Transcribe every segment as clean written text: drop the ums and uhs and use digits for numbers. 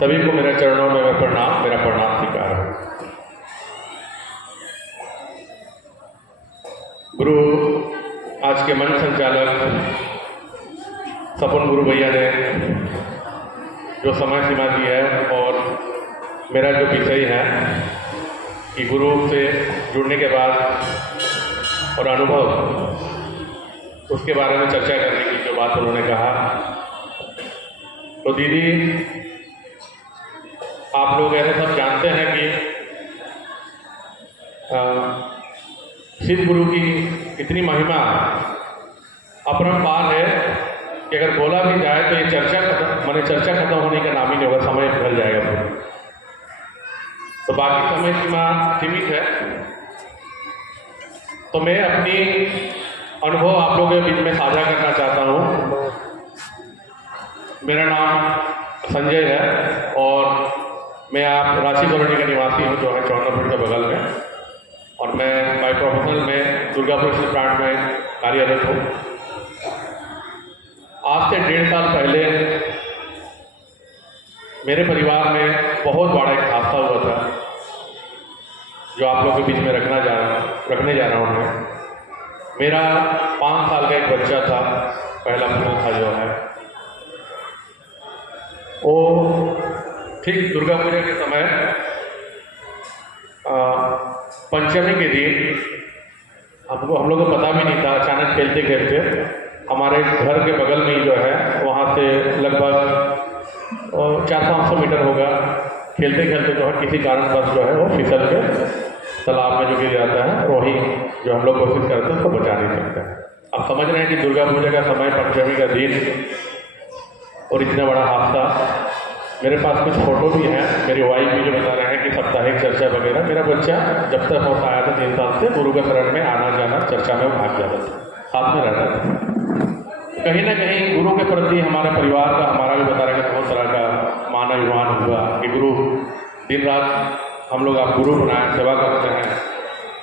सभी को मेरे चरणों में मेरा प्रणाम स्वीकार है। गुरु आज के मंच संचालक सपन गुरु भैया ने जो समय सीमा दी है और मेरा जो विषय है कि गुरु से जुड़ने के बाद और अनुभव, उसके बारे में चर्चा करने की जो बात उन्होंने कहा, तो दीदी आप लोग ऐसे सब जानते हैं कि शिव गुरु की इतनी महिमा अपरंपार है कि अगर बोला भी जाए तो ये चर्चा खत्म होने का नाम ही नहीं होगा, समय निकल जाएगा फिर। तो बाकी समय सीमा सीमित है, तो मैं अपनी अनुभव आप लोगों के बीच में साझा करना चाहता हूँ। मेरा नाम संजय है और मैं आप रांची कॉलोनी का निवासी हूँ, जो है 54 फीट के बगल में, और मैं बाय प्रोफेशनल में दुर्गापुर स्टील प्लांट में कार्यरत हूँ। आज से 1.5 साल पहले मेरे परिवार में बहुत बड़ा एक हादसा हुआ था, जो आप लोगों के बीच में रखने जा रहा हूँ मैं। मेरा 5 साल का एक बच्चा था, पहला पुत्र था जो है, वो ठीक दुर्गा पूजा के समय पंचमी के दिन हम लोग को पता भी नहीं था, अचानक खेलते खेलते हमारे घर के बगल में ही जो है, वहाँ से लगभग 400-500 मीटर होगा, खेलते खेलते जो है किसी कारणवश जो है वो फिसल के तालाब में जो गिर जाता है, और वही जो हम लोग कोशिश करते हैं उसको बचा नहीं सकते। अब समझ रहे हैं कि दुर्गा पूजा का समय, पंचमी का दिन और इतना बड़ा हादसा। मेरे पास कुछ फोटो भी हैं, मेरी वाइफ भी जो बता रहे हैं कि साप्ताहिक चर्चा वगैरह। मेरा बच्चा जब तक होता आया था 3 साल से गुरु के शरण में आना जाना, चर्चा में भाग जाता था, साथ में रहता था। कहीं ना कहीं गुरु के प्रति हमारे परिवार का, हमारा भी बता रहे हैं बहुत तरह का मान अभिमान हुआ कि गुरु दिन रात हम लोग आप गुरु बनाए, सेवा करते हैं,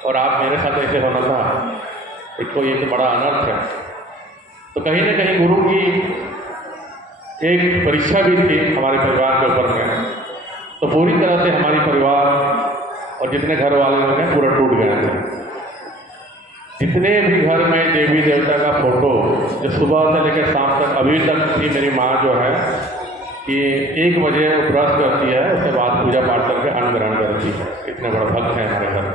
और आप मेरे साथ ऐसे होना था, ये तो बड़ा अनर्थ है। तो कहीं ना कहीं गुरु की एक परीक्षा भी थी हमारे परिवार के ऊपर में। तो पूरी तरह से हमारी परिवार और जितने घर वाले लोग हैं पूरा टूट गए थे। जितने भी घर में देवी देवता का फोटो, जो सुबह से लेकर शाम तक अभी तक थी, मेरी माँ जो है कि 1 बजे वो ब्रश करती है, उसके बाद पूजा पाठ करके अन्न ग्रहण करती है। इतने बड़ा भक्त है हमारे घर।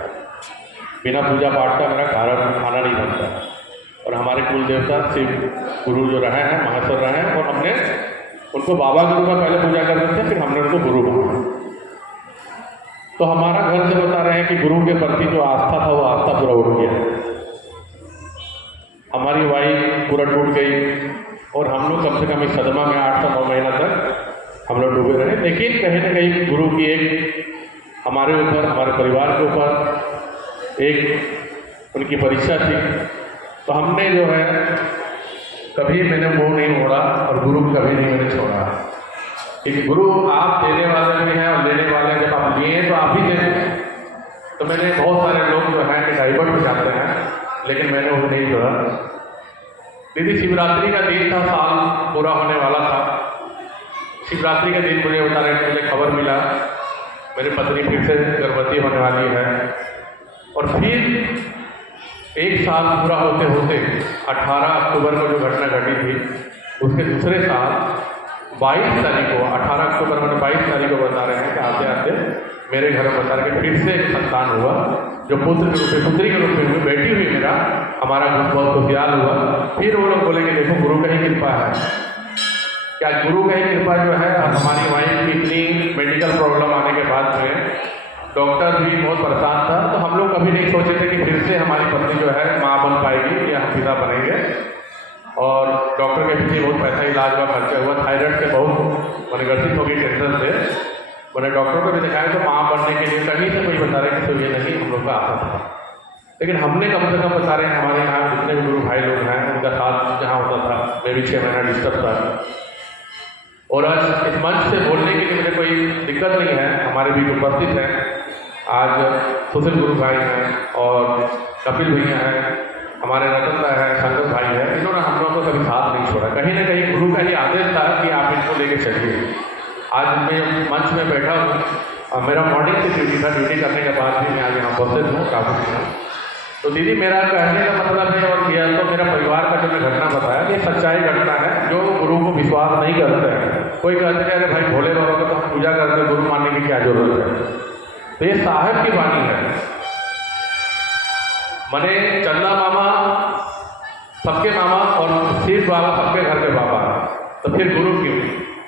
बिना पूजा पाठ का मेरा खाना नहीं बनता। और हमारे कुल देवता शिव गुरु जो रहे हैं, महेश्वर रहे हैं, और हमने उनको बाबा गुरु का पहले पूजा करते थे, फिर हमने उनको गुरु माना। तो हमारा घर से बता रहे हैं कि गुरु के प्रति जो आस्था था वो आस्था पूरा उठ गया। हमारी वाइफ पूरा टूट गई और हम लोग कम से कम इस सदमा में 8 से 9 महीना तक हम लोग डूबे रहे। लेकिन कहीं ना कहीं गुरु की एक हमारे ऊपर, हमारे परिवार के ऊपर एक उनकी परीक्षा थी। तो हमने जो है कभी मैंने मुँह नहीं मोड़ा और गुरु कभी नहीं मैंने छोड़ा, क्योंकि गुरु आप देने वाले भी हैं और लेने वाले, जब आप लिए तो आप ही देते। तो मैंने बहुत सारे लोग जो हैं कि डाइवर्ट हो जाते हैं, लेकिन मैंने वो नहीं जोड़ा। दीदी शिवरात्रि का दिन था, साल पूरा होने वाला था। शिवरात्रि के दिन मुझे बता रहे, मुझे खबर मिला मेरी पत्नी फिर से गर्भवती होने वाली है। और फिर 1 साल पूरा होते होते 18 अक्टूबर को जो घटना घटी थी, उसके दूसरे साल 22 तारीख को, 18 अक्टूबर में 22 तारीख को बता रहे हैं कि आते आते मेरे घर में बता रहे कि फिर से एक संतान हुआ, जो पुत्र के रूप में, पुत्री के रूप में हुई, बेटी हुई मेरा। हमारा बहुत खुशहाल हुआ। फिर वो लोग बोलेंगे देखो गुरु का ही कृपा है। क्या गुरु का ही कृपा जो है। हमारी वाइफ की इतनी मेडिकल प्रॉब्लम आने के बाद में डॉक्टर भी बहुत परेशान था, तो हम लोग कभी नहीं सोचे थे कि फिर से हमारी पत्नी जो है माँ बन पाएगी या हम पिता बनेंगे। और डॉक्टर के पीछे बहुत पैसा इलाज का खर्चा हुआ, थायराइड से बहुत मैंने ग्रसित हो गई टेंशन से। मैंने डॉक्टर को भी दिखाया तो माँ बनने के लिए कहीं से कोई बता रहे कि तो ये नहीं हम लोग का आशा था। लेकिन हमने कम से कम बता रहे हैं, हमारे यहाँ जितने भी गुरु भाई लोग हैं उनका साथ जहाँ होता था, मैं भी 6 महीना डिस्टर्ब था। और आज इस मंच से बोलने के लिए मुझे कोई दिक्कत नहीं है। हमारे बीच उपस्थित हैं आज सुशील गुरु भाई हैं और कपिल भैया हैं, हमारे रतन भाई हैं, संगत भाई हैं। इन्होंने हम लोगों को कभी साथ नहीं छोड़ा। कहीं ना कहीं गुरु का ही आदेश था कि आप इनको लेके चलिए। आज मैं मंच में बैठा हूँ और मेरा मॉर्निंग से ड्यूटी था, ड्यूटी करने के बाद भी मैं आज यहाँ उपस्थित हूँ काबू में। तो दीदी मेरा कहने का मतलब है, और यह तो मेरा परिवार का जो मैं घटना बताया ये सच्चाई घटना है। जो गुरु को विश्वास नहीं करते हैं, कोई कहते हैं अरे भाई भोले बाबा को तो हम पूजा करते, गुरु मानने की क्या जरूरत है। तो ये साहब की वाणी है। मने चंदा मामा सबके मामा और शिव बाबा सबके घर के बाबा, तो फिर गुरु क्यों?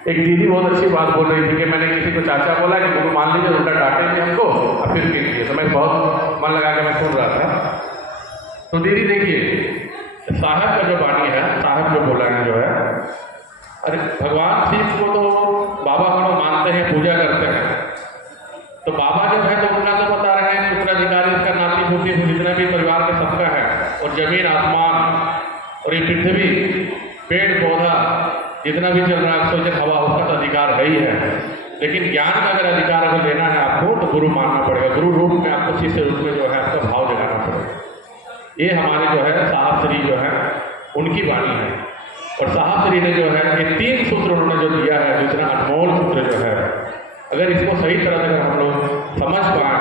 एक दीदी बहुत अच्छी बात बोल रही थी कि मैंने किसी को चाचा बोला कि गुरु मान लीजिए, उल्टा डांटेंगे हमको और फिर कीजिए। तो मैं बहुत मन लगा के मैं सुन रहा था। तो दीदी देखिए साहब का जो वाणी है, साहब जो बोला है जो है, अरे भगवान शिव को तो बाबा हम लोग मानते हैं, पूजा करते हैं। तो बाबा जब है तो उनका तो बता रहे हैं उत्तराधिकारी इसका नाती पोती जितना भी परिवार का सबका है, और जमीन आसमान और ये पृथ्वी पेड़ पौधा जितना भी चल रहा है ऑक्सीजन हवा उसका तो अधिकार है ही है। लेकिन ज्ञान का अगर अधिकार अगर लेना है आपको तो गुरु मानना पड़ेगा। गुरु रूप में आपको शिष्य रूप में जो है आपका भाव जगाना पड़ेगा। ये हमारे जो है साहब श्री जो है उनकी वाणी है। और साहब श्री ने जो है ये 3 सूत्र उन्होंने जो दिया है, जितना अनमोल सूत्र जो है, अगर इसको सही तरह से अगर हम लोग समझ पाए,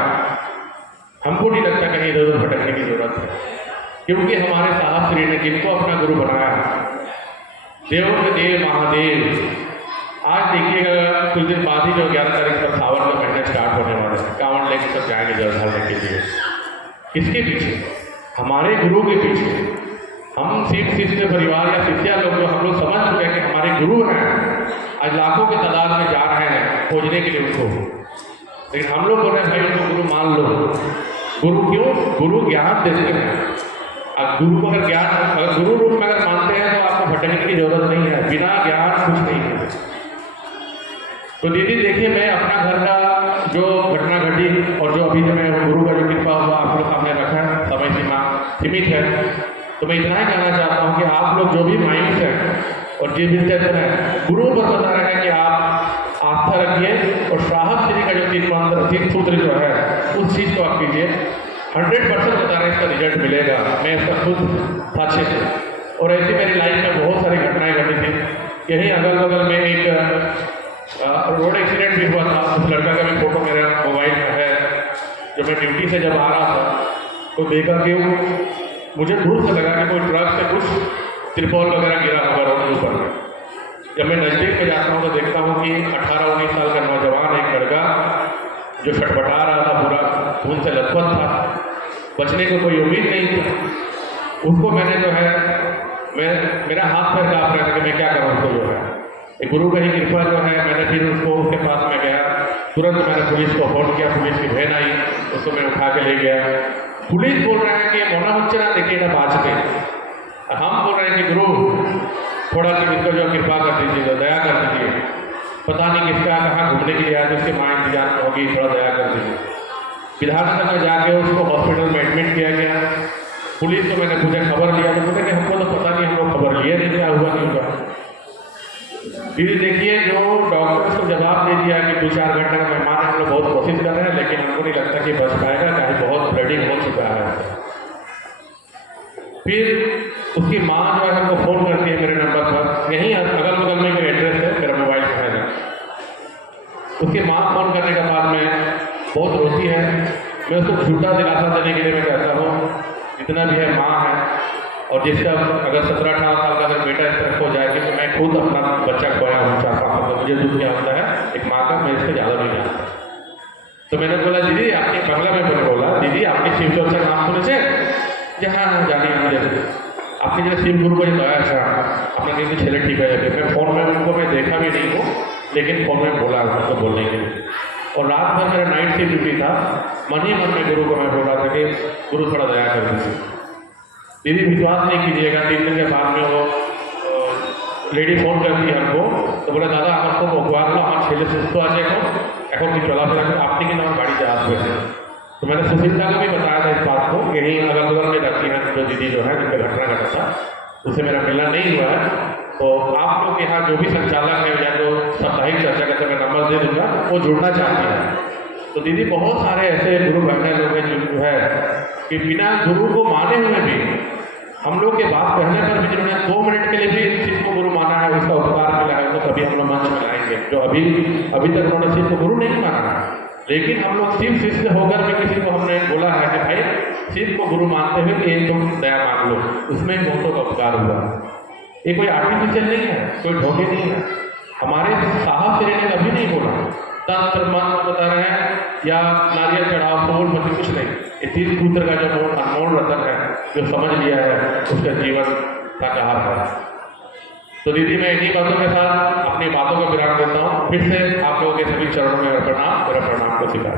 हमको नहीं लगता कहीं इधर उधर भटकने की जरूरत है। क्योंकि हमारे साहब श्री ने जिनको अपना गुरु बनाया, देवों के देव महादेव, आज देखिएगा कुछ दिन बाद ही जो 11 तारीख पर सावन का महीना स्टार्ट होने वाला है, कांवड़ लेके सब जाएंगे जल ढालने के लिए। किसके पीछे? हमारे गुरु के पीछे। हम सिर्फ शिष्य परिवार या शिष्या लोग जो हम लोग समझ चुके हैं कि हमारे गुरु हैं, आज लाखों के तादाद में जा रहे हैं खोजने के लिए उनको। लेकिन हम लोग बोल रहे हैं भाई उनको गुरु मान लो। गुरु क्यों? गुरु ज्ञान देते हैं। अब गुरु को अगर ज्ञान, अगर गुरु रूप में अगर मानते हैं तो आपको भटकने की जरूरत नहीं है। बिना ज्ञान कुछ नहीं है। तो दीदी देखिए, मैं अपना घर का जो घटना घटी और जो अभी जो मैं गुरु का जो कृपा हुआ आप लोग सामने रखा है, समय सीमा सीमित है, तो मैं इतना ही कहना चाहता हूँ कि आप लोग जो भी माइंड हैं और जो भी चैत्र हैं, गुरु पर बता रहे हैं कि आप आस्था रखिए और साहब श्री का जो 3 मंत्र 3 सूत्र जो है उस चीज़ को आप कीजिए। 100% बता रहे हैं इसका रिजल्ट मिलेगा। मैं इसका खुद साक्षी हूँ। और ऐसी मेरी लाइफ में बहुत सारी घटनाएं घटी थी। यहीं अगल बगल में एक रोड एक्सीडेंट भी हुआ था। उस लड़का का भी फोटो मेरे मोबाइल में है। जब मैं ड्यूटी से जब आ रहा था तो देखा कि मुझे दूर से लगा कि कोई ट्रक से कुछ त्रिपॉल वगैरह गिरा होगा रोड के ऊपर। जब मैं नज़दीक में जाता हूँ तो देखता हूँ कि 18-19 साल का नौजवान एक लड़का जो छटपटा रहा था, पूरा खून से लथपथ था, बचने को कोई उम्मीद नहीं थी। उसको मैंने जो है मेरा हाथ पैर काँप रहा था कि मैं क्या करूँ उसको जो है। एक गुरु का ही कृपा जो है, मैंने फिर उसको उसके पास में गया। तुरंत मैंने पुलिस को फोन किया, पुलिस की वैन आई, उसको मैं उठा के ले गया। पुलिस बोल रहा है कि मोना बच्चे ना देखिए ना बाज के। हम बोल रहे हैं कि गुरु थोड़ा सा इसको जो कृपा कर दीजिए, दया कर दीजिए। पता नहीं किसका कहाँ घूमने के लिए आया, जिसके माँ इंतजार में होगी, थोड़ा दया कर दीजिए। विधानसभा में जाके उसको हॉस्पिटल में एडमिट किया गया। पुलिस को मैंने पूछा खबर लिया, तो बोले कि हमको तो पता नहीं, हम लोग खबर लिए नहीं, क्या हुआ नहीं हुआ। दीदी देखिए, जो डॉक्टर्स को जवाब दे दिया कि 2-4 घंटे का मेहमान है, हम लोग बहुत कोशिश कर रहे हैं, लेकिन हमको नहीं लगता कि बच पाएगा, कहीं बहुत ब्लीडिंग हो चुका है। फिर उसकी माँ जो है हमको फ़ोन करती है मेरे नंबर पर, यहीं अगल बगल में मेरा एड्रेस है, मेरा मोबाइल पर है। उसकी माँ फ़ोन करने के बाद में बहुत रोती है। मैं उसको झूठा दिलासा देने के लिए मैं कहता हूँ, जितना भी है माँ है, और जिसका अगर 17-18 साल का अगर बेटा इस तरह हो जाएगी तो मैं खुद अपना बच्चा खोया हूँ 4-5 साल का, मुझे दुख क्या होता है एक माँ का, मैं इससे ज़्यादा नहीं जानता। तो मैंने बोला दीदी आपके बंगला में, मैंने बोला दीदी आपके शिव चौक से नाम सुने से हाँ जानिए मुझे आपने जो शिव गुरु को जो कहा था अपना कहीं छेले ठीक है। मैं फ़ोन में उनको मैं देखा भी नहीं हूँ, लेकिन फ़ोन में बोला उनको बोलने के लिए। और रात भर मेरा नाइट शिफ्ट ड्यूटी था। मन ही मन में गुरु को मैं बोल रहा था कि गुरु थोड़ा दया कर दीजिए। दीदी विश्वास नहीं कीजिएगा, 3 दिन के बाद में वो लेडी फोन करती है हमको, तो बोला दादा हमको भगवान लो আমার ছেলে সুস্থ আছে এখন কি চলাফেরা করে আপনি কি नाम गाड़ी जहाज पे। तो मैंने सुशीलता को भी बताया था इस बात को, यहीं अगल बगल में रहती है जो दीदी जो है जिनका घटना घटा था, उससे मेरा मिलना नहीं हुआ है। तो आप लोग यहाँ जो भी संचालक है या जो साप्ताहिक चर्चा करते मैं नंबर दे दूँगा, वो जुड़ना चाहती है। तो दीदी बहुत सारे ऐसे गुरु बहने लोग हैं जो है कि बिना गुरु को माने हुए भी हम लोग के बात कहने पर भी जिन्होंने 2 मिनट के लिए भी शिव को गुरु माना है, उसका उपकार मिला है, तो कभी हम लोग मंच में लाएंगे। जो अभी तक उन्होंने शिव को गुरु नहीं माना है, लेकिन हम लोग शिव शिष्य होकर भी किसी को हमने बोला है कि भाई शिव को गुरु मानते हुए कि ये तुम दया मांग लो, उसमें बहुतों का उपकार हुआ। ये कोई आर्टिफिशियल नहीं है, कोई ढोंगी नहीं है। हमारे साहब श्री ने कभी नहीं बोला तंत्र मंत्र बता रहे हैं या नारियल चढ़ाव फूल मतलब कुछ नहीं। ये 3 सूत्र का जो अनमोल रतन है, जो समझ लिया है, उसका जीवन का कहा है। तो दीदी, मैं इन्हीं बातों के साथ अपनी बातों को विराम देता हूँ। फिर से आप लोगों के सभी चरणों में मेरा प्रणाम को स्वीकार।